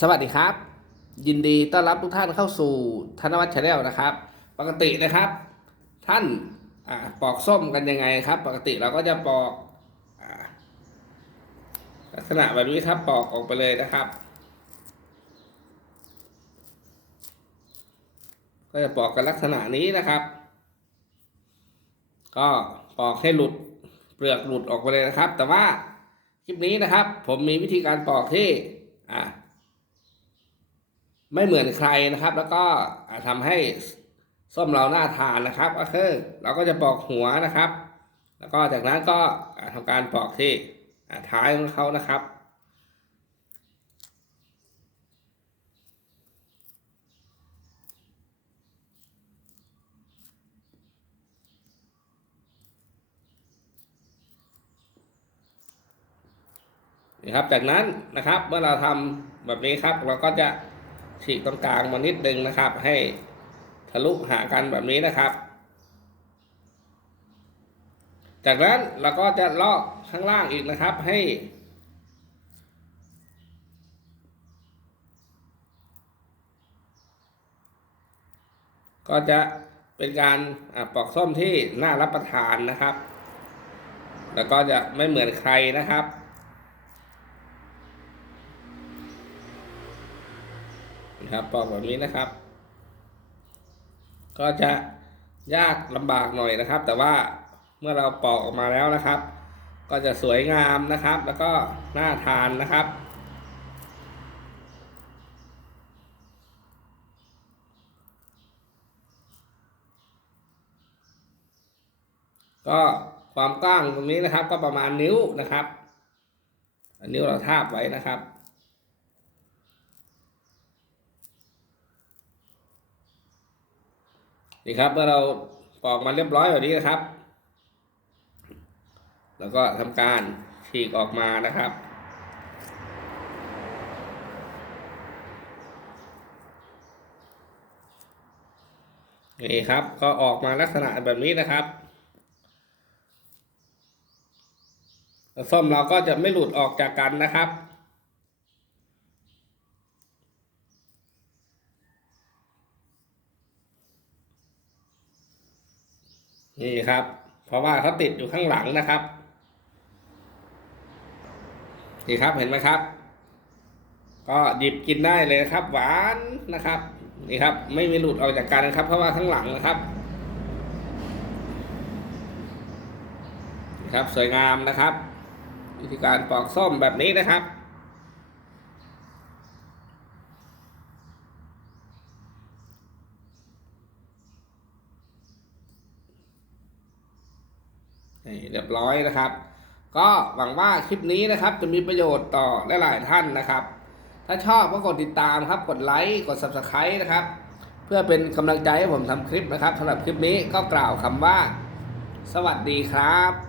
สวัสดีครับ ยินดีต้อนรับทุกท่านเข้าสู่ธนวัฒน์ชาแนลนะครับ ปกตินะครับ ท่านอปอกส้มกันยังไงครับ ปกติเราก็จะปอกอลักษณะแบบนี้ครับปอกออกไปเลยนะครับ ก็จะปอกกันลักษณะนี้นะครับ ก็ปอกให้หลุดเปลือกหลุดออกไปเลยนะครับ แต่ว่าคลิปนี้นะครับ ผมมีวิธีการปอกที่อ่า ไม่เหมือนใครนะครับ แล้วก็ทำให้ส้มเราน่าทานนะครับ ก็คือเราก็จะปอกหัวนะครับ แล้วก็จากนั้นก็ทำการปอกที่ท้ายของเขานะครับนี่ครับจากนั้นนะครับเมื่อเราทำแบบนี้ครับ เราก็จะ ฉีกตรงกลางมานิดนึงนะครับ ให้ทะลุหากันแบบนี้นะครับ จากนั้นเราก็จะลอกข้างล่างอีกนะครับให้ ก็จะเป็นการอปอกส้มที่น่ารับประทานนะครับ แล้วก็จะไม่เหมือนใครนะครับ นะครับปอกแบบนี้นะครับ ก็จะยากลำบากหน่อยนะครับ แต่ว่าเมื่อเราปอกออกมาแล้วนะครับ ก็จะสวยงามนะครับ แล้วก็น่าทานนะครับก็ความกว้างตรงนี้นะครับ ก็ประมาณนิ้วนะครับอันนิ้วเราทาบไว้นะครับ นี่ครับเมื่อเราปอกมาเรียบร้อยแบบนี้นะครับ แล้วก็ทำการฉีกออกมานะครับ นี่ครับก็ออกมาลักษณะแบบนี้นะครับส้มเราก็จะไม่หลุดออกจากกันนะครับ นี่ครับ เพราะว่าเขาติดอยู่ข้างหลังนะครับ นี่ครับเห็นไหมครับ ก็หยิบกินได้เลยนะครับ หวานนะครับ นี่ครับ ไม่มีหลุดออกจากกันนะครับ เพราะว่าข้างหลังนะครับนี่ครับสวยงามนะครับ วิธีการปอกส้มแบบนี้นะครับ นี่เรียบร้อยนะครับ ก็หวังว่าคลิปนี้นะครับจะมีประโยชน์ต่อหลายๆท่านนะครับ ถ้าชอบก็กดติดตามครับ กดไลค์กด subscribe นะครับ เพื่อเป็นกำลังใจให้ผมทำคลิปนะครับสำหรับคลิปนี้ก็กล่าวคำว่า สวัสดีครับ